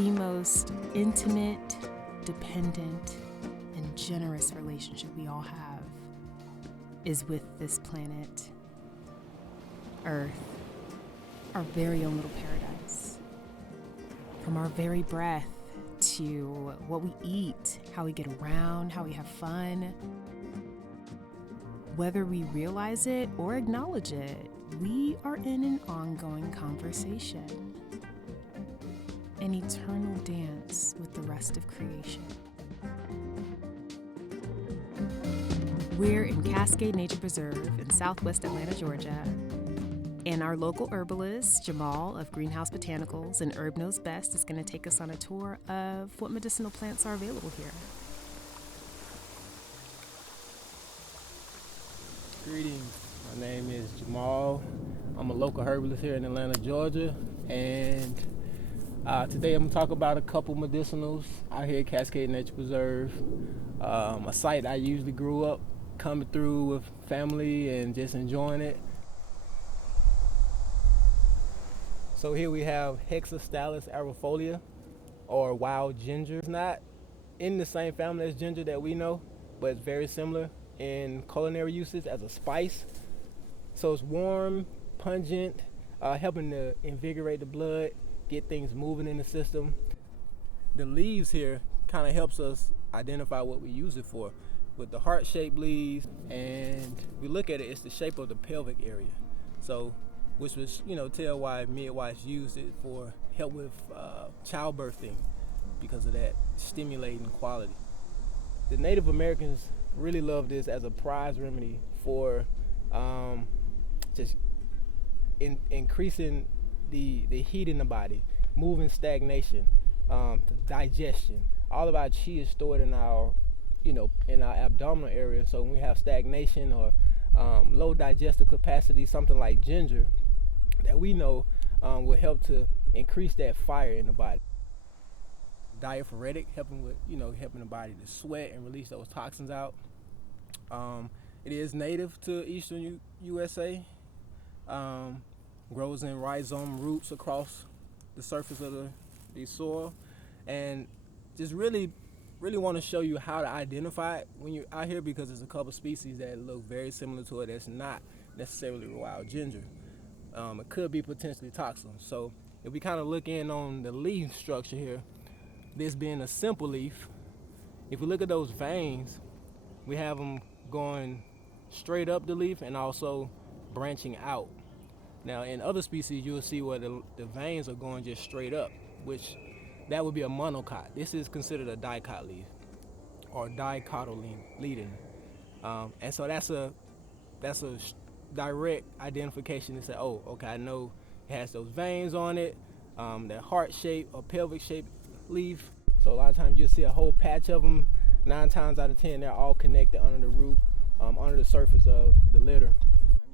The most intimate, dependent, and generous relationship we all have is with this planet, Earth, our very own little paradise. From our very breath to what we eat, how we get around, how we have fun. Whether we realize it or acknowledge it, we are in an ongoing conversation, an eternal dance with the rest of creation. We're in Cascade Nature Preserve in southwest Atlanta, Georgia, and our local herbalist, Jamal of Greenhouse Botanicals and Herb Knows Best, is going to take us on a tour of what medicinal plants are available here. Greetings, my name is Jamal. I'm a local herbalist here in Atlanta, Georgia, and today I'm going to talk about a couple medicinals out here at Cascade Nature Preserve, a site I usually grew up coming through with family and just enjoying it. So here we have Hexastallus aerifolia, or wild ginger. It's not in the same family as ginger that we know, but it's very similar in culinary uses as a spice. So it's warm, pungent, helping to invigorate the blood, get things moving in the system. The leaves here kind of helps us identify what we use it for. With the heart-shaped leaves, and we look at it, it's the shape of the pelvic area. So, which was, tell why midwives used it for help with childbirthing, because of that stimulating quality. The Native Americans really love this as a prize remedy for just increasing the heat in the body, moving stagnation, digestion. All of our chi is stored in our abdominal area. So when we have stagnation or low digestive capacity, something like ginger that we know will help to increase that fire in the body. Diaphoretic, helping the body to sweat and release those toxins out. It is native to eastern USA. Grows in rhizome roots across the surface of the soil, and just really want to show you how to identify it when you're out here, because there's a couple species that look very similar to it that's not necessarily wild ginger. It could be potentially toxic. So if we kind of look in on the leaf structure here, this being a simple leaf, if we look at those veins, we have them going straight up the leaf and also branching out. Now in other species you'll see where the veins are going just straight up, which that would be a monocot. This is considered a dicot leaf or dicotyledon. And so that's a direct identification to say, oh, okay, I know it has those veins on it, that heart shape or pelvic shape leaf. So a lot of times you'll see a whole patch of them. 9 times out of 10 they're all connected under the root, under the surface of the litter.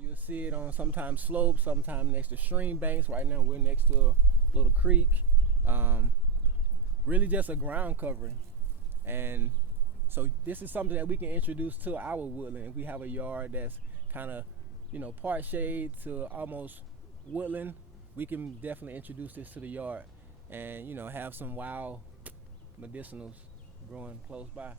You'll see it on sometimes slopes, sometimes next to stream banks. Right now we're next to a little creek. Really just a ground covering. And so this is something that we can introduce to our woodland. If we have a yard that's kind of part shade to almost woodland, we can definitely introduce this to the yard and have some wild medicinals growing close by.